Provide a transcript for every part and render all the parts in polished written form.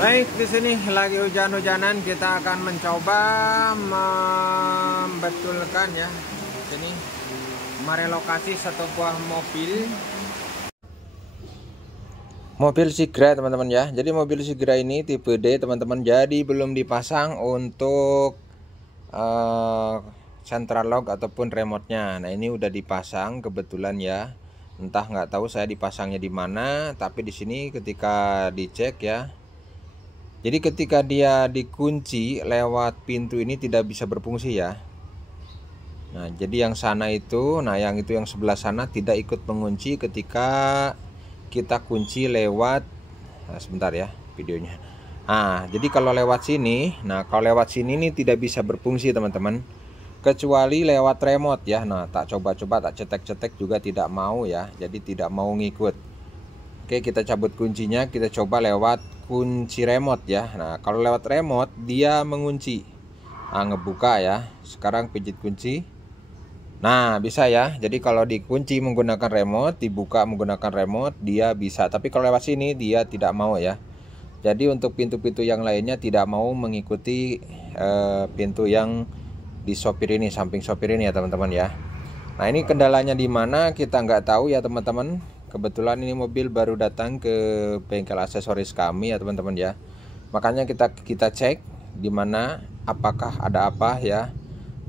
Baik, di sini lagi hujan-hujanan, kita akan mencoba membetulkan ya. Sini merelokasi satu buah mobil Sigra teman-teman ya. Jadi mobil Sigra ini tipe D teman-teman. Jadi belum dipasang untuk central lock ataupun remote-nya. Nah ini udah dipasang kebetulan ya. Entah nggak tahu saya dipasangnya di mana. Tapi di sini ketika dicek ya. Jadi ketika dia dikunci lewat pintu ini tidak bisa berfungsi ya. Nah, jadi yang sana itu, yang sebelah sana tidak ikut mengunci ketika kita kunci lewat sebentar ya videonya. Jadi kalau lewat sini, kalau lewat sini ini tidak bisa berfungsi teman-teman. Kecuali lewat remote ya. Nah, tak coba-coba, tak cetek-cetek juga tidak mau ya. Jadi tidak mau ngikut. Oke, kita cabut kuncinya, kita coba lewat kunci remote ya. Nah, kalau lewat remote dia mengunci. Ngebuka ya. Sekarang pijit kunci. Nah, bisa ya. Jadi kalau dikunci menggunakan remote, dibuka menggunakan remote, dia bisa. Tapi kalau lewat sini dia tidak mau ya. Jadi untuk pintu-pintu yang lainnya tidak mau mengikuti pintu yang di sopir ini, samping sopir ini ya teman-teman ya. Nah, ini kendalanya di mana kita nggak tahu ya teman-teman. Kebetulan ini mobil baru datang ke bengkel aksesoris kami ya teman-teman ya. Makanya kita cek di mana, apakah ada apa ya.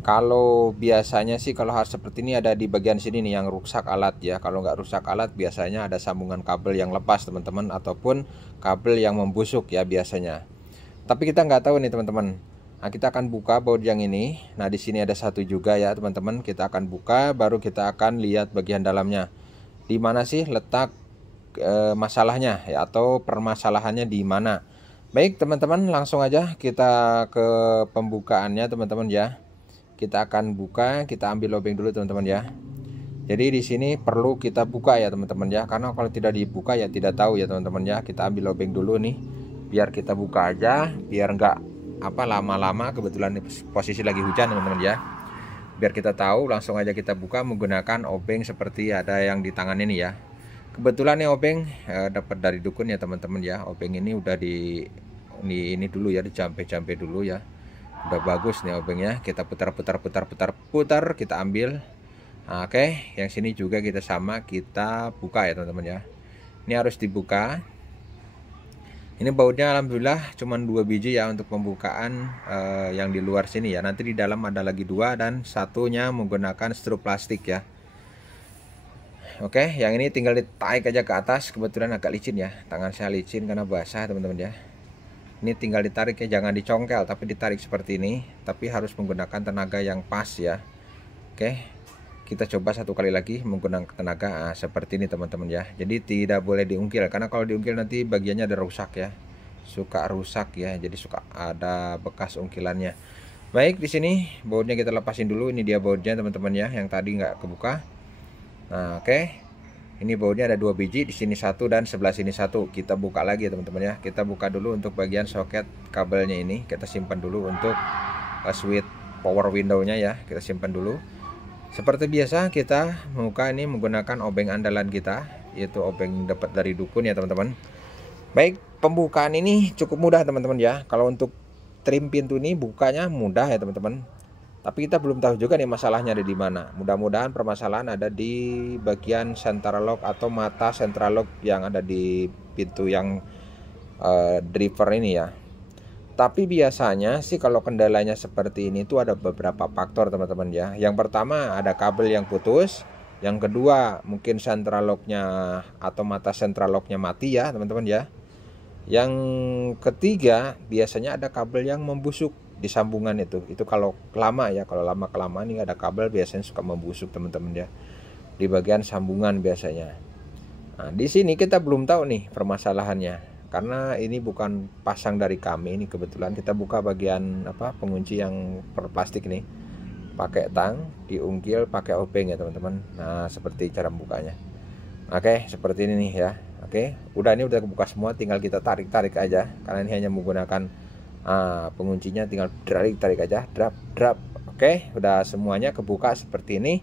Kalau biasanya sih kalau hal seperti ini ada di bagian sini nih yang rusak alat ya. Kalau nggak rusak alat biasanya ada sambungan kabel yang lepas teman-teman, ataupun kabel yang membusuk ya biasanya. Tapi kita nggak tahu nih teman-teman. Nah, kita akan buka baut yang ini. Nah, di sini ada satu juga ya teman-teman. Kita akan buka, baru kita akan lihat bagian dalamnya. Di mana sih letak masalahnya ya, atau permasalahannya di mana. Baik teman-teman, langsung aja kita ke pembukaannya teman-teman ya. Kita akan buka, kita ambil lobeng dulu teman-teman ya. Jadi di sini perlu kita buka ya teman-teman ya, karena kalau tidak dibuka ya tidak tahu ya teman-teman ya. Kita ambil lobeng dulu nih, biar kita buka aja, biar nggak lama-lama. Kebetulan posisi lagi hujan teman-teman ya. Biar kita tahu, langsung aja kita buka menggunakan obeng seperti ada yang di tangan ini ya. Kebetulan nih obeng dapat dari dukun ya teman-teman ya. Obeng ini udah ini dulu ya, dijampe-jampe dulu ya. Udah bagus nih obengnya. Kita putar, kita ambil. Oke, yang sini juga kita kita buka ya teman-teman ya. Ini harus dibuka. Ini bautnya alhamdulillah cuma 2 biji ya untuk pembukaan yang di luar sini ya. Nanti di dalam ada lagi 2 dan satunya menggunakan struk plastik ya. Oke, yang ini tinggal ditarik aja ke atas. Kebetulan agak licin ya. Tangan saya licin karena basah teman-teman ya. Ini tinggal ditarik ya, jangan dicongkel tapi ditarik seperti ini. Tapi harus menggunakan tenaga yang pas ya. Oke, kita coba satu kali lagi menggunakan tenaga seperti ini teman-teman ya. Jadi tidak boleh diungkil, karena kalau diungkil nanti bagiannya ada rusak ya. Suka rusak ya, jadi suka ada bekas ungkilannya. Baik, di sini bautnya kita lepasin dulu. Ini dia bautnya teman-teman ya, yang tadi nggak kebuka. Nah, oke. Ini bautnya ada 2 biji, di sini 1 dan sebelah sini 1. Kita buka lagi ya teman-teman ya. Kita buka dulu untuk bagian soket kabelnya ini. Kita simpan dulu untuk switch power window-nya ya. Kita simpan dulu. Seperti biasa kita membuka ini menggunakan obeng andalan kita, yaitu obeng dapat dari dukun ya teman-teman. Baik, pembukaan ini cukup mudah teman-teman ya. Kalau untuk trim pintu ini bukanya mudah ya teman-teman. Tapi kita belum tahu juga nih masalahnya ada di mana. Mudah-mudahan permasalahan ada di bagian central lock atau mata central lock yang ada di pintu yang driver ini ya. Tapi biasanya sih kalau kendalanya seperti ini tuh ada beberapa faktor teman-teman ya. Yang pertama ada kabel yang putus. Yang kedua mungkin central locknya atau mata central locknya mati ya teman-teman ya. Yang ketiga biasanya ada kabel yang membusuk di sambungan itu kalau lama ya. Kalau lama kelamaan ini ada kabel biasanya suka membusuk teman-teman ya, di bagian sambungan biasanya. Nah, di sini kita belum tahu nih permasalahannya, karena ini bukan pasang dari kami. Ini kebetulan kita buka bagian pengunci yang per plastik nih, pakai tang, diungkil pakai obeng ya teman-teman. Nah, seperti cara bukanya. Oke, seperti ini nih ya. Oke, udah kebuka semua, tinggal kita tarik aja, karena ini hanya menggunakan penguncinya, tinggal tarik aja, drap. Oke, udah semuanya kebuka seperti ini.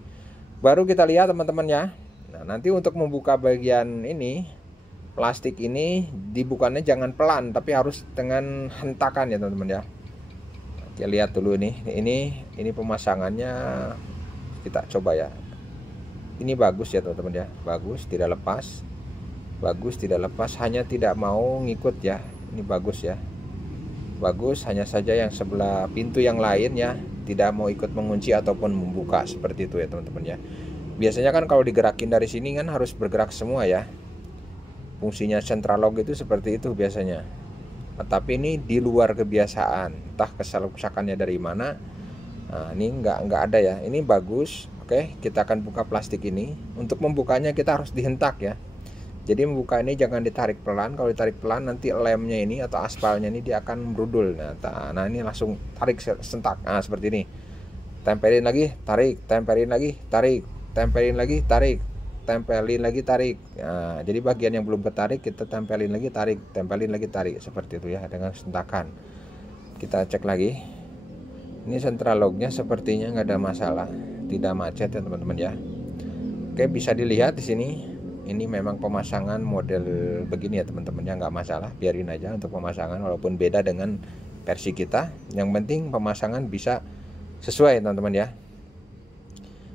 Baru kita lihat teman-teman ya. Nah, nanti untuk membuka bagian ini plastik ini dibukanya jangan pelan, tapi harus dengan hentakan ya teman-teman ya. Kita lihat dulu nih, ini pemasangannya kita coba ya. Ini bagus ya teman-teman ya, bagus, tidak lepas, bagus tidak lepas, hanya tidak mau ngikut ya. Ini bagus ya, bagus, hanya saja yang sebelah pintu yang lain ya tidak mau ikut mengunci ataupun membuka seperti itu ya teman-teman ya. Biasanya kan kalau digerakin dari sini kan harus bergerak semua ya. Fungsinya central lock itu seperti itu biasanya. Nah, tapi ini di luar kebiasaan, entah kerusakannya dari mana. Nah, ini nggak ada ya. Ini bagus. Oke, kita akan buka plastik ini. Untuk membukanya kita harus dihentak ya. Jadi membuka ini jangan ditarik pelan. Kalau ditarik pelan nanti lemnya ini atau aspalnya ini dia akan berudul. Nah ini langsung tarik sentak. Nah seperti ini. Tempelin lagi, tarik. Tempelin lagi, tarik. Tempelin lagi, tarik. Tempelin lagi, tarik. Nah, jadi bagian yang belum ketarik kita tempelin lagi, tarik. Tempelin lagi, tarik. Seperti itu ya, dengan sentakan. Kita cek lagi. Ini central locknya sepertinya nggak ada masalah, tidak macet ya teman-teman ya. Oke, bisa dilihat di sini. Ini memang pemasangan model begini ya teman-teman ya, nggak masalah, biarin aja untuk pemasangan walaupun beda dengan versi kita. Yang penting pemasangan bisa sesuai teman-teman ya.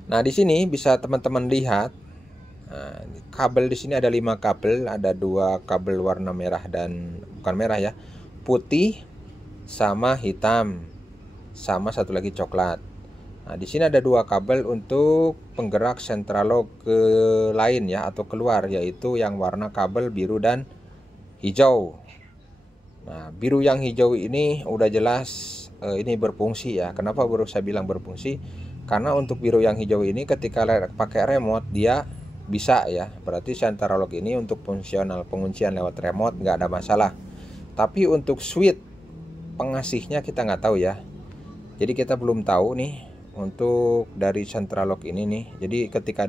Nah di sini bisa teman-teman lihat. Nah, kabel di sini ada 5 kabel, ada 2 kabel warna merah dan bukan merah ya, putih sama hitam, sama satu lagi coklat. Nah, di sini ada 2 kabel untuk penggerak central lock ke lain ya atau keluar, yaitu yang warna kabel biru dan hijau. Nah, biru yang hijau ini udah jelas ini berfungsi ya. Kenapa baru saya bilang berfungsi? Karena untuk biru yang hijau ini ketika pakai remote dia bisa ya, berarti central lock ini untuk fungsional penguncian lewat remote nggak ada masalah. Tapi untuk switch pengasihnya kita nggak tahu ya, jadi kita belum tahu nih untuk dari central lock ini nih. Jadi ketika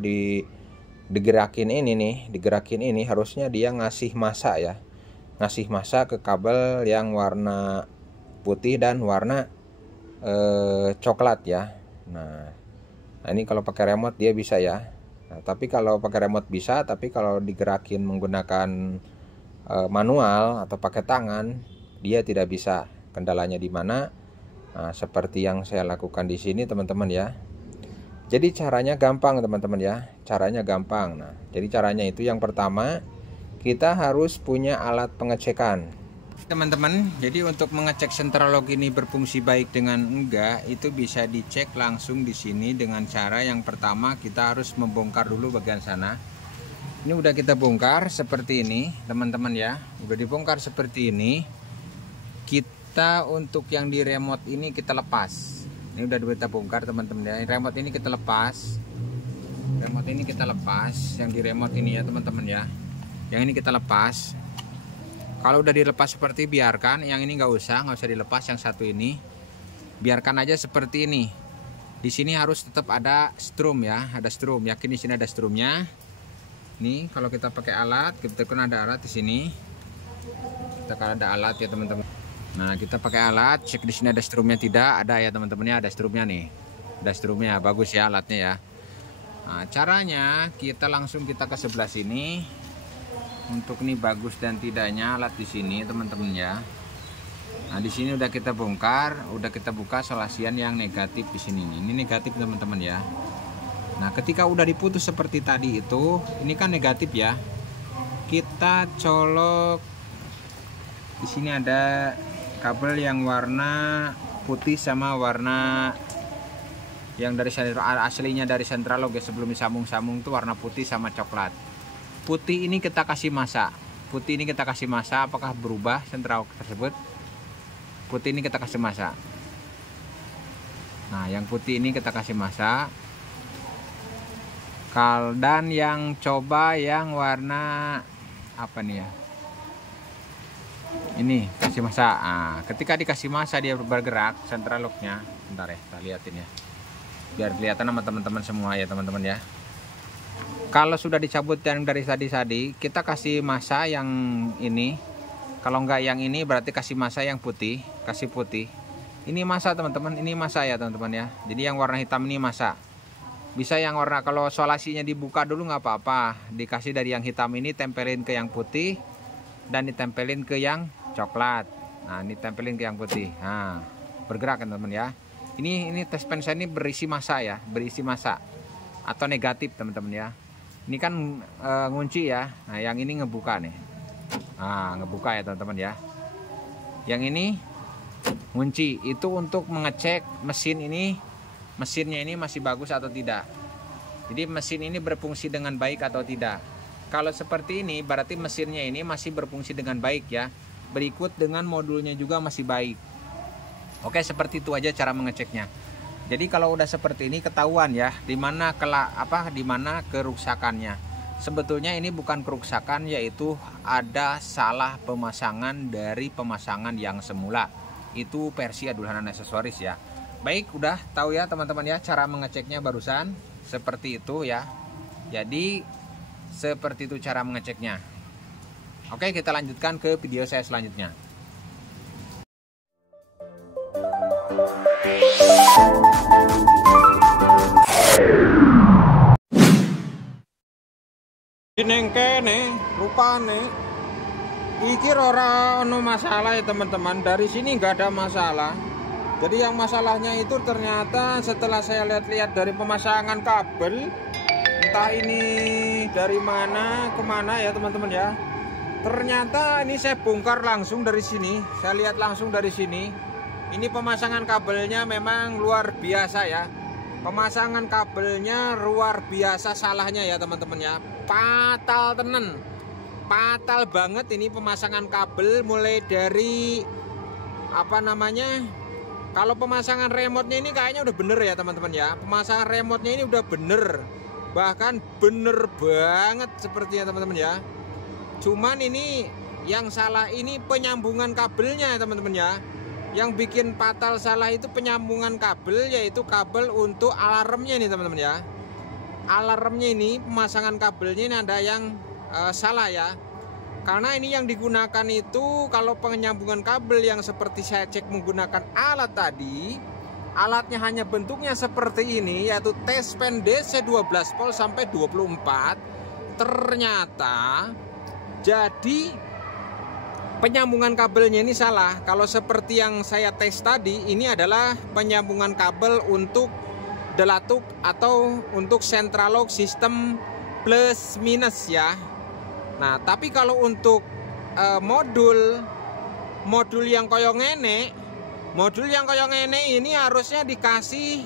digerakin ini harusnya dia ngasih massa ya, ngasih massa ke kabel yang warna putih dan warna coklat ya. Nah ini kalau pakai remote dia bisa ya. Nah, tapi kalau pakai remote bisa, tapi kalau digerakin menggunakan manual atau pakai tangan dia tidak bisa. Kendalanya di mana? Nah, seperti yang saya lakukan di sini teman-teman ya. Jadi caranya gampang teman-teman ya. Caranya gampang. Nah, jadi caranya itu yang pertama kita harus punya alat pengecekan. Teman-teman, jadi untuk mengecek central lock ini berfungsi baik dengan enggak itu bisa dicek langsung di sini dengan cara yang pertama kita harus membongkar dulu bagian sana. Ini udah kita bongkar seperti ini, teman-teman ya. Udah dibongkar seperti ini. Kita untuk yang di remote ini kita lepas. Ini udah kita bongkar teman-teman ya. Remote ini kita lepas. Remote ini kita lepas. Yang di remote ini ya teman-teman ya. Yang ini kita lepas. Kalau udah dilepas seperti biarkan, yang ini nggak usah dilepas. Yang satu ini biarkan aja seperti ini. Di sini harus tetap ada strum ya, ada strum. Yakin di sini ada strumnya. Nih kalau kita pakai alat, kita kan ada alat di sini. Kita kan ada alat ya teman-teman. Nah kita pakai alat, cek di sini ada strumnya tidak, ada ya teman-teman ya, ada strumnya nih, ada strumnya, bagus ya alatnya ya. Nah caranya kita langsung kita ke sebelah sini. Untuk ini bagus dan tidaknya alat di sini teman-teman ya. Nah di sini udah kita bongkar, udah kita buka solasian yang negatif di sini. Ini negatif teman-teman ya. Nah ketika udah diputus seperti tadi itu, ini kan negatif ya. Kita colok di sini ada kabel yang warna putih sama warna yang dari aslinya dari central lock ya, sebelum disambung-sambung tuh warna putih sama coklat. Putih ini kita kasih massa. Putih ini kita kasih massa, apakah berubah central lock tersebut? Putih ini kita kasih massa. Nah, yang putih ini kita kasih massa. Dan yang coba yang warna apa nih ya? Ini kasih massa. Nah, ketika dikasih massa dia bergerak central locknya. Bentar ya, kita lihatin ya. Biar kelihatan sama teman-teman semua ya teman-teman ya. Kalau sudah dicabut yang dari tadi, kita kasih massa yang ini. Kalau enggak yang ini berarti kasih massa yang putih, kasih putih. Ini massa teman-teman, ini massa ya teman-teman ya. Jadi yang warna hitam ini massa. Bisa yang warna, kalau solasinya dibuka dulu nggak apa-apa. Dikasih dari yang hitam ini tempelin ke yang putih. dan ditempelin ke yang coklat. Nah, ini tempelin ke yang putih. Nah, bergerak kan teman-teman ya. Ini dispenser ini berisi massa ya, berisi massa atau negatif teman-teman ya. Ini kan ngunci ya. Nah, yang ini ngebuka nih. Nah, ngebuka ya teman-teman ya. Yang ini ngunci, itu untuk mengecek mesinnya ini masih bagus atau tidak. Jadi mesin ini berfungsi dengan baik atau tidak. Kalau seperti ini berarti mesinnya ini masih berfungsi dengan baik ya. Berikut dengan modulnya juga masih baik. Oke, seperti itu aja cara mengeceknya. Jadi kalau udah seperti ini ketahuan ya di mana kerusakannya. Sebetulnya ini bukan kerusakan, yaitu ada salah pemasangan dari pemasangan yang semula. Itu versi Adulhanan Aksesoris ya. Baik, udah tahu ya teman-teman ya cara mengeceknya barusan seperti itu ya. Jadi seperti itu cara mengeceknya. Oke, kita lanjutkan ke video saya selanjutnya. Neng kene rupane iki ora ono masalah ya teman-teman. Dari sini nggak ada masalah. Jadi yang masalahnya itu ternyata setelah saya lihat-lihat dari pemasangan kabel, entah ini dari mana kemana ya teman-teman ya. Ternyata ini saya bongkar langsung dari sini. Saya lihat langsung dari sini. Ini pemasangan kabelnya memang luar biasa ya. Pemasangan kabelnya luar biasa salahnya ya teman-teman ya. Fatal tenan. Fatal banget ini pemasangan kabel, mulai dari kalau pemasangan remote-nya ini kayaknya udah bener ya teman-teman ya. Pemasangan remote-nya ini udah bener. Bahkan bener banget sepertinya teman-teman ya. Cuman ini yang salah ini penyambungan kabelnya ya teman-teman ya. Yang bikin fatal salah itu penyambungan kabel, yaitu kabel untuk alarmnya nih teman-teman ya. Alarmnya ini pemasangan kabelnya ini ada yang salah ya. Karena ini yang digunakan itu kalau penyambungan kabel yang seperti saya cek menggunakan alat tadi, alatnya hanya bentuknya seperti ini, yaitu T-Span DC 12 volt sampai 24. Ternyata jadi penyambungan kabelnya ini salah. Kalau seperti yang saya tes tadi, ini adalah penyambungan kabel untuk delatuk atau untuk central lock sistem plus minus ya. Nah, tapi kalau untuk modul yang koyong ngene ini harusnya dikasih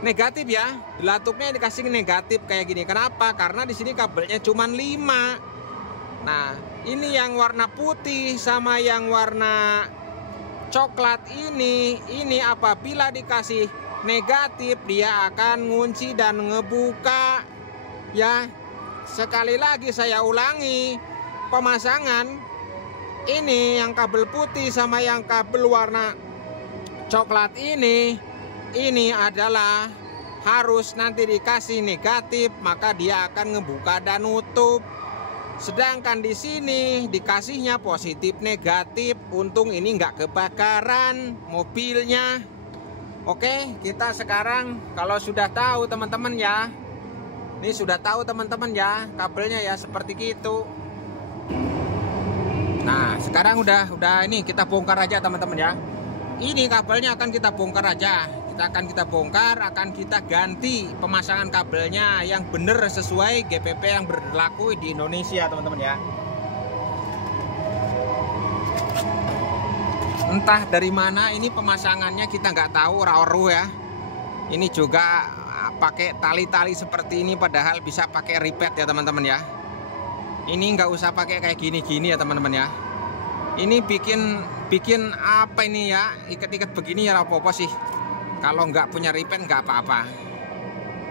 negatif ya. Delatuknya dikasih negatif kayak gini. Kenapa? Karena di sini kabelnya cuma 5. Nah, ini yang warna putih sama yang warna coklat ini apabila dikasih negatif dia akan ngunci dan ngebuka ya. Sekali lagi saya ulangi, pemasangan ini yang kabel putih sama yang kabel warna coklat ini adalah harus nanti dikasih negatif, maka dia akan ngebuka dan nutup. Sedangkan di sini dikasihnya positif negatif. Untung ini nggak kebakaran mobilnya. Oke, kita sekarang kalau sudah tahu teman-teman ya. Ini sudah tahu teman-teman ya, kabelnya ya seperti itu. Nah, sekarang udah ini kita bongkar aja teman-teman ya. Ini kabelnya akan kita bongkar aja. Kita bongkar, akan kita ganti pemasangan kabelnya yang benar sesuai GPP yang berlaku di Indonesia teman-teman ya. Entah dari mana ini pemasangannya kita nggak tahu, raworu ya. Ini juga pakai tali-tali seperti ini, padahal bisa pakai ripet ya teman-teman ya. Ini nggak usah pakai kayak gini-gini ya teman-teman ya. Ini bikin apa ini ya, ikat-ikat begini ya apa-apa sih. Kalau nggak punya ripet nggak apa-apa,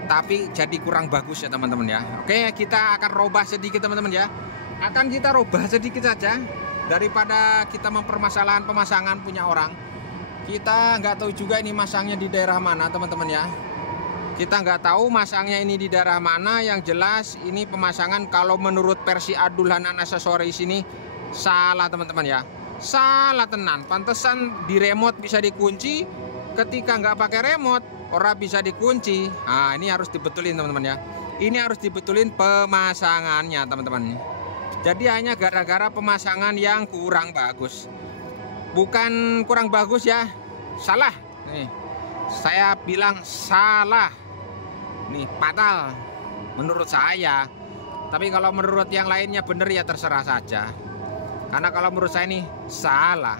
tapi jadi kurang bagus ya teman-teman ya. Oke, kita akan robah sedikit teman-teman ya. Akan kita robah sedikit saja, daripada kita mempermasalahan pemasangan punya orang. Kita nggak tahu juga ini masangnya di daerah mana teman-teman ya. Kita nggak tahu masangnya ini di daerah mana. Yang jelas ini pemasangan kalau menurut versi Adulhanan Aksesoris ini salah teman-teman ya. Salah tenan. Pantesan di remote bisa dikunci, ketika nggak pakai remote ora bisa dikunci. Nah, ini harus dibetulin teman-teman ya. Ini harus dibetulin pemasangannya teman-teman. Jadi hanya gara-gara pemasangan yang kurang bagus. Bukan kurang bagus ya, salah. Nih, saya bilang salah. Nih, fatal menurut saya. Tapi kalau menurut yang lainnya bener ya terserah saja. Karena kalau menurut saya ini salah.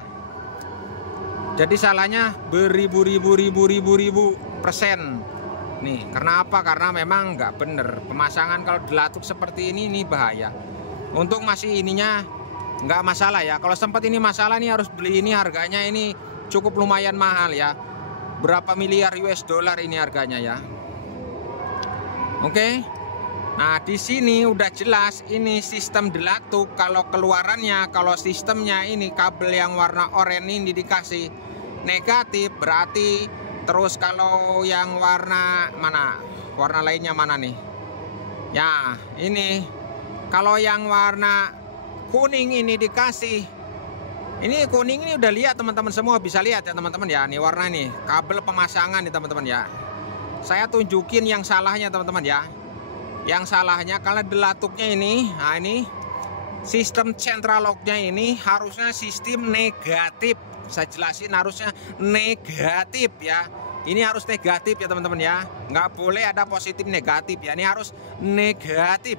Jadi salahnya beribu-ribu persen. Nih, karena apa? Karena memang nggak bener. Pemasangan kalau dilatuk seperti ini bahaya. Untuk masih ininya nggak masalah ya. Kalau sempat ini masalah nih harus beli ini, harganya ini cukup lumayan mahal ya. Berapa miliar US dollar ini harganya ya. Oke. Nah, di sini udah jelas ini sistem dilatuk. Kalau keluarannya, kalau sistemnya ini kabel yang warna oranye ini dikasih negatif, berarti terus kalau yang warna mana? Warna lainnya mana nih? Ya, ini kalau yang warna kuning ini dikasih, ini kuning ini udah lihat teman-teman semua, bisa lihat ya teman-teman ya. Nih warna nih, kabel pemasangan nih teman-teman ya. Saya tunjukin yang salahnya teman-teman ya. Yang salahnya karena dilatuknya ini, nah ini sistem central locknya ini harusnya sistem negatif. Saya jelasin harusnya negatif ya. Ini harus negatif ya teman-teman ya. Nggak boleh ada positif negatif ya. Ini harus negatif.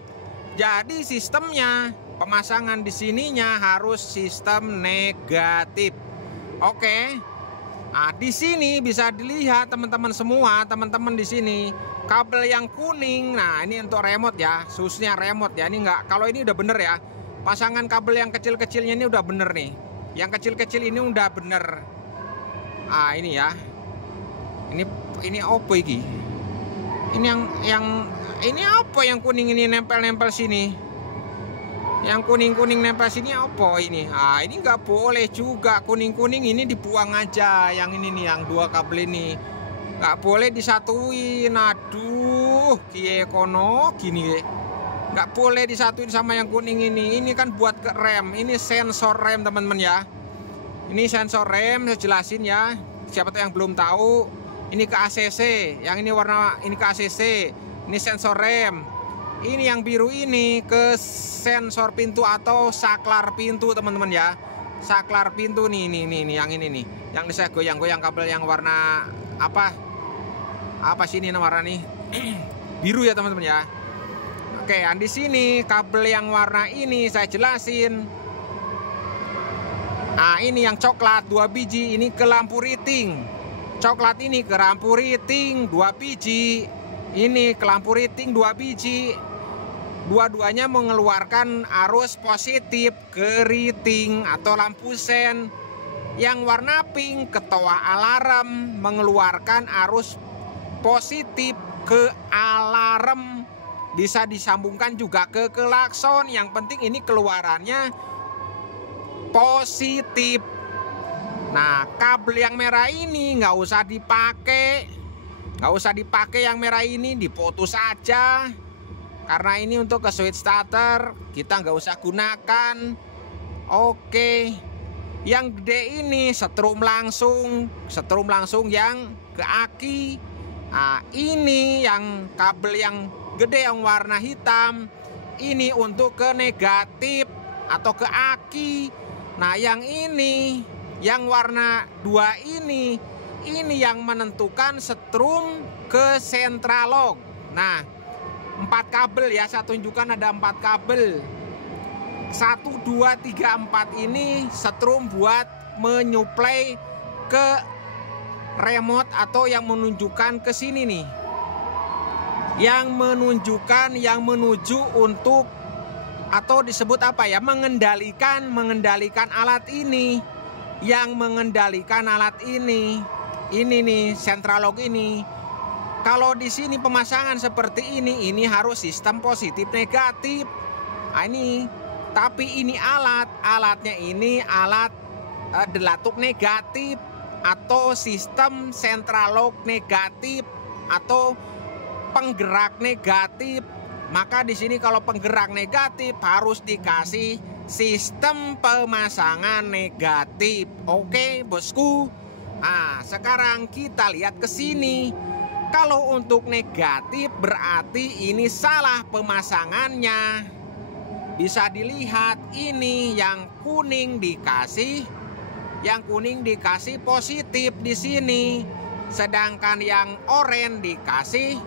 Jadi sistemnya pemasangan di sininya harus sistem negatif. Oke. Nah, di sini bisa dilihat teman-teman semua, teman-teman di sini kabel yang kuning. Nah, ini untuk remote ya, khususnya remote ya. Ini enggak, kalau ini udah bener ya. Pasangan kabel yang kecil-kecilnya ini udah bener nih. Yang kecil-kecil ini udah bener. Ah, ini ya. Ini apa iki? Ini yang ini apa yang kuning ini nempel-nempel sini? Yang kuning-kuning nempel sini apa ini? Ah, ini nggak boleh juga. Kuning-kuning ini dibuang aja. Yang ini nih, yang dua kabel ini nggak boleh disatuin. Aduh, kie kono gini. Nggak boleh disatuin sama yang kuning ini. Ini kan buat ke rem. Ini sensor rem teman-teman ya. Ini sensor rem, saya jelasin ya. Siapa tuh yang belum tahu? Ini ke ACC. Yang ini warna ini ke ACC. Ini sensor rem. Ini yang biru ini ke sensor pintu atau saklar pintu teman-teman ya. Saklar pintu nih, yang ini nih. Yang bisa goyang-goyang kabel yang warna apa? Apa sih ini warna nih? Biru ya teman-teman ya. Oke, di sini kabel yang warna ini saya jelasin. Nah, ini yang coklat 2 biji, ini ke lampu riting. Coklat ini ke lampu riting 2 biji. Ini ke lampu riting 2 biji. Dua-duanya mengeluarkan arus positif ke riting atau lampu sen. Yang warna pink ke toa alarm mengeluarkan arus positif ke alarm. Bisa disambungkan juga ke klakson. Yang penting ini keluarannya positif. Nah, kabel yang merah ini nggak usah dipakai. Nggak usah dipakai yang merah ini, diputus aja. Karena ini untuk ke switch starter, kita nggak usah gunakan. Oke. Yang gede ini setrum langsung yang ke aki. Nah, ini yang kabel yang gede yang warna hitam. Ini untuk ke negatif atau ke aki. Nah, yang ini yang warna 2 ini yang menentukan setrum ke central lock. Nah, 4 kabel ya, saya tunjukkan ada 4 kabel. 1, 2, 3, 4 ini setrum buat menyuplai ke remote atau yang menunjukkan ke sini nih. Yang menunjukkan, yang menuju untuk atau disebut apa ya, mengendalikan alat ini. Yang mengendalikan alat ini nih central lock ini. Kalau di sini pemasangan seperti ini harus sistem positif negatif. Nah, ini tapi ini alatnya ini alat dilatuk negatif atau sistem central lock negatif atau penggerak negatif. Maka di sini kalau penggerak negatif harus dikasih sistem pemasangan negatif. Oke, bosku. Nah, sekarang kita lihat ke sini. Kalau untuk negatif berarti ini salah pemasangannya. bisa dilihat ini yang kuning dikasih positif di sini, sedangkan yang oranye dikasih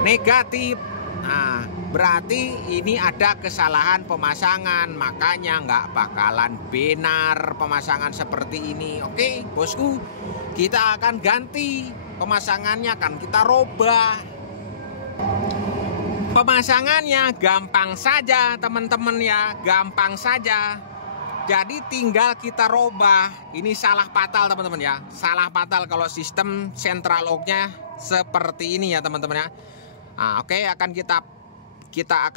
negatif. Nah, berarti ini ada kesalahan pemasangan, makanya nggak bakalan benar pemasangan seperti ini. Oke, bosku, kita akan ganti pemasangannya, akan kita robah. Pemasangannya gampang saja teman-teman ya, gampang saja. Jadi tinggal kita robah. Ini salah fatal teman-teman ya, salah fatal kalau sistem central lock-nya seperti ini ya teman-teman ya. Nah, oke, akan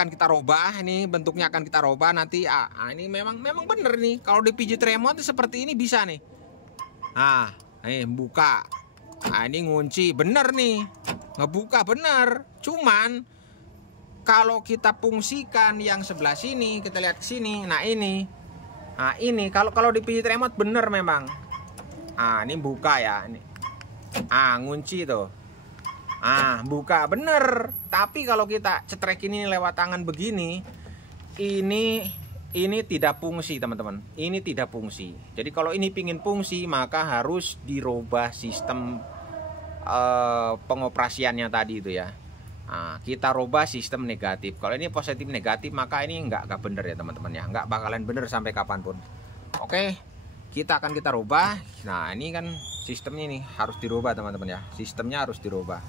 kita robah. Ini bentuknya akan kita robah nanti. Ini memang bener nih, kalau dipijit remote seperti ini bisa nih. Nah, ini buka. Nah, ini ngunci bener nih, ngebuka bener. Cuman kalau kita fungsikan yang sebelah sini, kita lihat ke sini. Nah ini kalau dipijit remote bener memang. Ini buka ya, ini. Ngunci tuh. Buka bener. Tapi kalau kita cetrek ini lewat tangan begini, ini tidak fungsi teman-teman. Ini tidak fungsi. Jadi kalau ini pingin fungsi, maka harus dirubah sistem pengoperasiannya tadi itu ya. Kita rubah sistem negatif. Kalau ini positif negatif, maka ini nggak bener ya teman-teman ya. Nggak bakalan bener sampai kapanpun. Oke, kita rubah. Nah ini kan sistemnya ini harus dirubah teman-teman ya. Sistemnya harus dirubah.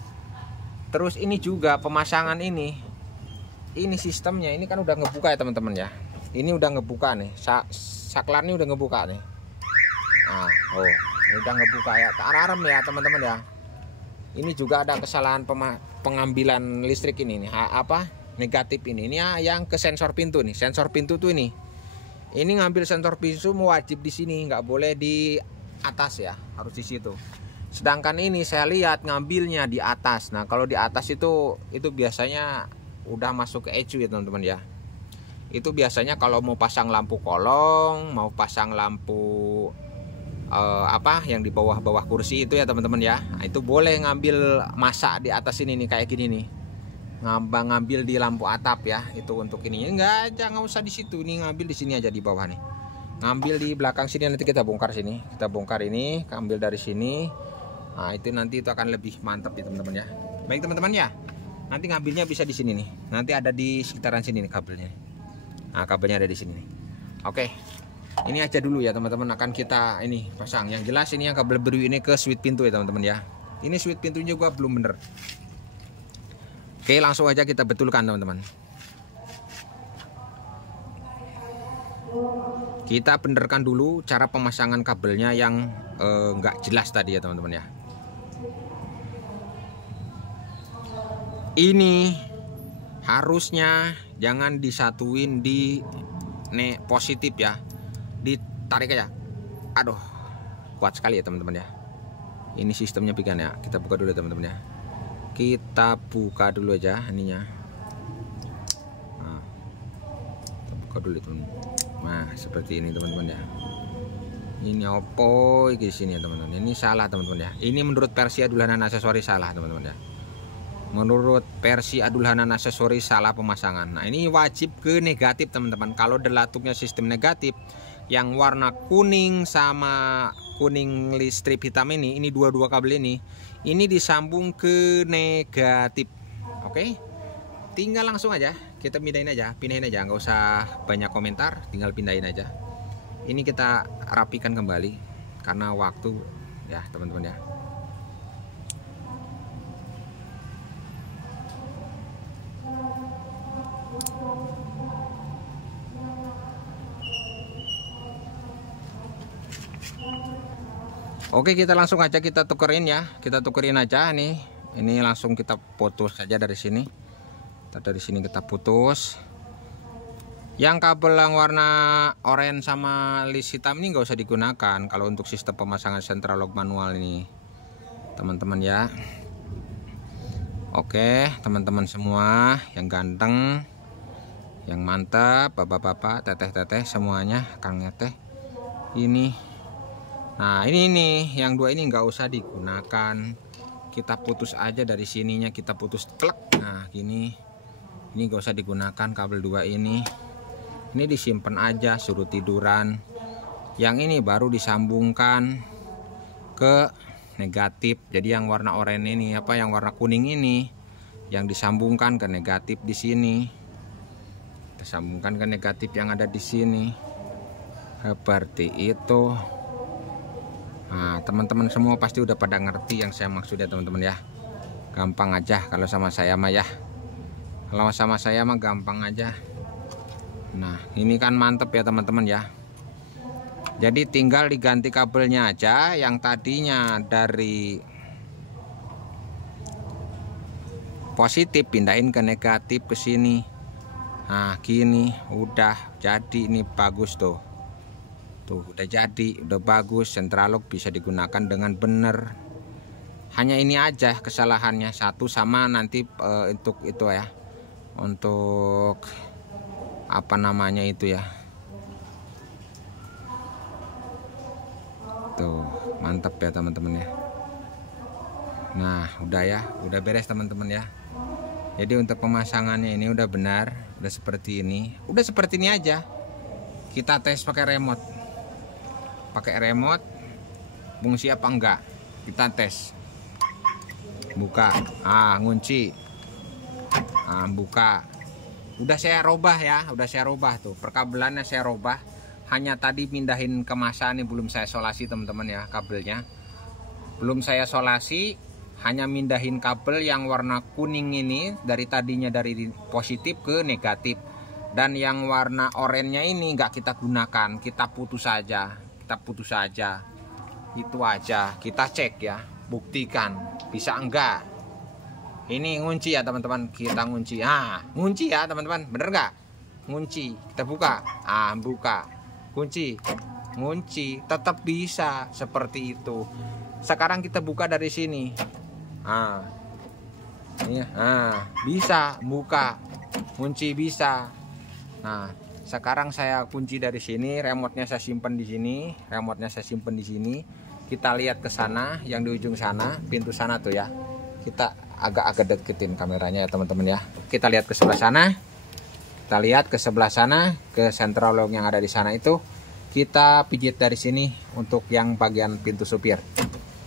Terus ini juga pemasangan ini sistemnya ini kan udah ngebuka ya teman-teman ya. Ini udah ngebuka nih, saklarnya udah ngebuka nih. Udah ngebuka ya, alarm ya teman-teman ya. Ini juga ada kesalahan pengambilan listrik ini nih, negatif ini yang ke sensor pintu nih. Sensor pintu tuh ini ngambil sensor pintu wajib di sini, nggak boleh di atas ya, harus di situ. Sedangkan ini saya lihat ngambilnya di atas. Nah kalau di atas itu biasanya udah masuk ke ECU ya teman-teman ya. Itu biasanya kalau mau pasang lampu kolong, mau pasang lampu yang di bawah kursi itu ya teman-teman ya. Nah, itu boleh ngambil masa di atas ini nih, kayak gini nih. Ngambil di lampu atap ya. Itu untuk ini. Jangan usah di situ, nih ngambil di sini aja di bawah nih. Ngambil di belakang sini, nanti kita bongkar sini. Kita bongkar ini, ambil dari sini. Nah, itu nanti itu akan lebih mantap ya teman-teman ya. Baik teman-teman ya. Nanti ngambilnya bisa di sini nih. Nanti ada di sekitaran sini nih kabelnya. Nah, kabelnya ada di sini nih. Oke. Ini aja dulu ya teman-teman, akan kita ini pasang. Yang jelas ini yang kabel biru ini ke switch pintu ya teman-teman ya. Ini switch pintunya juga belum bener. Oke, langsung aja kita betulkan teman-teman. Kita benerkan dulu cara pemasangan kabelnya yang nggak jelas tadi ya teman-teman ya. Ini harusnya jangan disatuin di positif ya, ditarik aja. Aduh, kuat sekali ya teman-teman ya. Ini sistemnya pikan ya. Kita buka dulu teman-teman ya. Kita buka dulu aja ininya. Nah, kita buka dulu teman-teman. Nah seperti ini teman-teman ya. Ini opo di sini ya teman-teman. Ini salah teman-teman ya. Ini menurut versi Adulhanan Aksesoris salah teman-teman ya. Menurut versi Adulhanan Aksesoris salah pemasangan. Nah ini wajib ke negatif teman-teman. Kalau delatuknya sistem negatif, yang warna kuning sama kuning listrik hitam ini dua kabel ini disambung ke negatif. Oke, tinggal langsung aja kita pindahin aja, nggak usah banyak komentar, tinggal pindahin aja. Ini kita rapikan kembali karena waktu ya teman-teman ya. Oke, kita langsung aja kita tukerin ya. Kita tukerin aja nih. Ini langsung kita putus saja dari sini. Dari sini kita putus. Yang kabel yang warna oranye sama list hitam ini nggak usah digunakan kalau untuk sistem pemasangan central lock manual ini, teman-teman ya. Oke, teman-teman semua yang ganteng, yang mantap, bapak-bapak, teteh-teteh semuanya, kang teteh. Ini. Nah ini nih yang dua ini nggak usah digunakan, kita putus aja dari sininya, kita putus klek. Nah gini Ini gak usah digunakan kabel 2 ini disimpan aja, suruh tiduran. Yang ini baru disambungkan ke negatif. Jadi yang warna oranye ini yang warna kuning ini yang disambungkan ke negatif di sini. Disambungkan ke negatif yang ada di sini. Seperti itu. Nah, teman-teman semua pasti udah pada ngerti yang saya maksud ya teman-teman ya. Gampang aja kalau sama saya mah ya. Kalau sama saya mah gampang aja. Nah, ini kan mantep ya teman-teman ya. Jadi tinggal diganti kabelnya aja, yang tadinya dari positif pindahin ke negatif ke sini. Nah, gini udah jadi, ini bagus tuh. Tuh udah jadi, udah bagus, sentralog bisa digunakan dengan bener. Hanya ini aja kesalahannya satu, sama nanti untuk itu ya. Untuk apa namanya itu ya. Tuh mantap ya teman-teman ya. Nah udah ya, udah beres teman-teman ya. Jadi untuk pemasangannya ini udah benar, udah seperti ini, udah seperti ini aja. Kita tes pakai remote, fungsi apa enggak, kita tes. Buka, ngunci, buka. Udah saya robah ya, udah saya robah tuh, perkabelannya saya robah. Hanya tadi pindahin kemasan ini belum saya solasi teman-teman ya, kabelnya belum saya solasi. Hanya mindahin kabel yang warna kuning ini dari tadinya dari positif ke negatif, dan yang warna oranye ini nggak kita gunakan, kita putus saja, itu aja. Kita cek ya, buktikan bisa enggak. Ini ngunci ya teman-teman, kita ngunci. Ngunci ya teman-teman, bener nggak? Ngunci, kita buka, buka, kunci, ngunci, tetap bisa seperti itu. Sekarang kita buka dari sini. Bisa buka, kunci bisa. Nah, sekarang saya kunci dari sini, remote-nya saya simpan di sini, Kita lihat ke sana, yang di ujung sana, pintu sana tuh ya. Kita agak-agak deketin kameranya ya teman-teman ya. Kita lihat ke sebelah sana. Kita lihat ke sebelah sana, ke central lock yang ada di sana itu. Kita pijit dari sini untuk yang bagian pintu supir.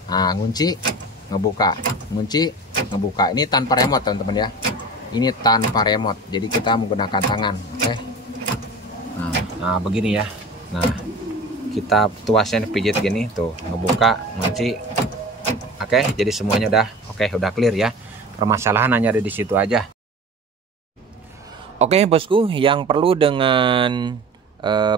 Ngunci, ngebuka, ngunci, ngebuka. Ini tanpa remote teman-teman ya. Ini tanpa remote, jadi kita menggunakan tangan. Oke. Nah begini ya. Nah kita tuasnya pijit gini tuh, ngebuka, ngunci. Oke, jadi semuanya udah clear ya. Permasalahan hanya ada di situ aja. Oke bosku, yang perlu dengan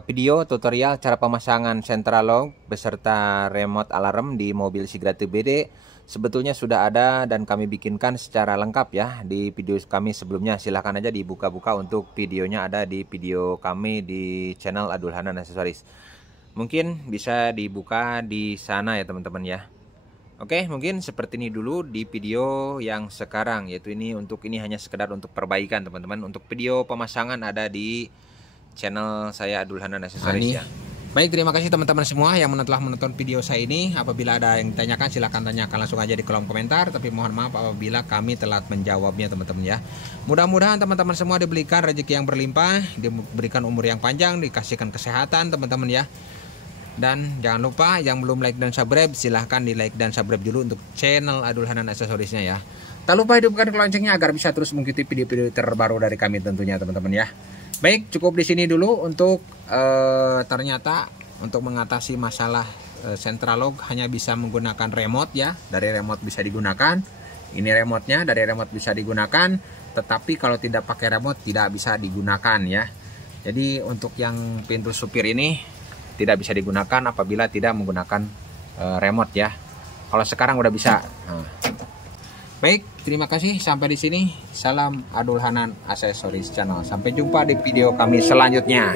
video tutorial cara pemasangan central lock beserta remote alarm di mobil Sigra TBD sebetulnya sudah ada dan kami bikinkan secara lengkap ya di video kami sebelumnya. Silahkan aja dibuka-buka, untuk videonya ada di video kami di channel Adul Hanan Aksesoris. Mungkin bisa dibuka di sana ya teman-teman ya. Oke, mungkin seperti ini dulu di video yang sekarang, yaitu ini hanya sekedar untuk perbaikan teman-teman. Untuk video pemasangan ada di channel saya Adul Hanan Aksesoris ya. Baik, terima kasih teman-teman semua yang telah menonton video saya ini. Apabila ada yang ditanyakan silahkan tanyakan langsung aja di kolom komentar. Tapi mohon maaf apabila kami telat menjawabnya teman-teman ya. Mudah-mudahan teman-teman semua diberikan rezeki yang berlimpah, diberikan umur yang panjang, dikasihkan kesehatan teman-teman ya. Dan jangan lupa yang belum like dan subscribe, silahkan di like dan subscribe dulu untuk channel Adul Hanan Aksesorisnya ya. Tak lupa hidupkan loncengnya agar bisa terus mengikuti video-video terbaru dari kami tentunya teman-teman ya. Baik, cukup di sini dulu untuk ternyata untuk mengatasi masalah central lock hanya bisa menggunakan remote ya. Dari remote bisa digunakan. Ini remote-nya, dari remote bisa digunakan, tetapi kalau tidak pakai remote tidak bisa digunakan ya. Jadi untuk yang pintu supir ini tidak bisa digunakan apabila tidak menggunakan remote ya. Kalau sekarang udah bisa. Baik, terima kasih sampai di sini. Salam Adul Hanan Aksesoris Channel. Sampai jumpa di video kami selanjutnya.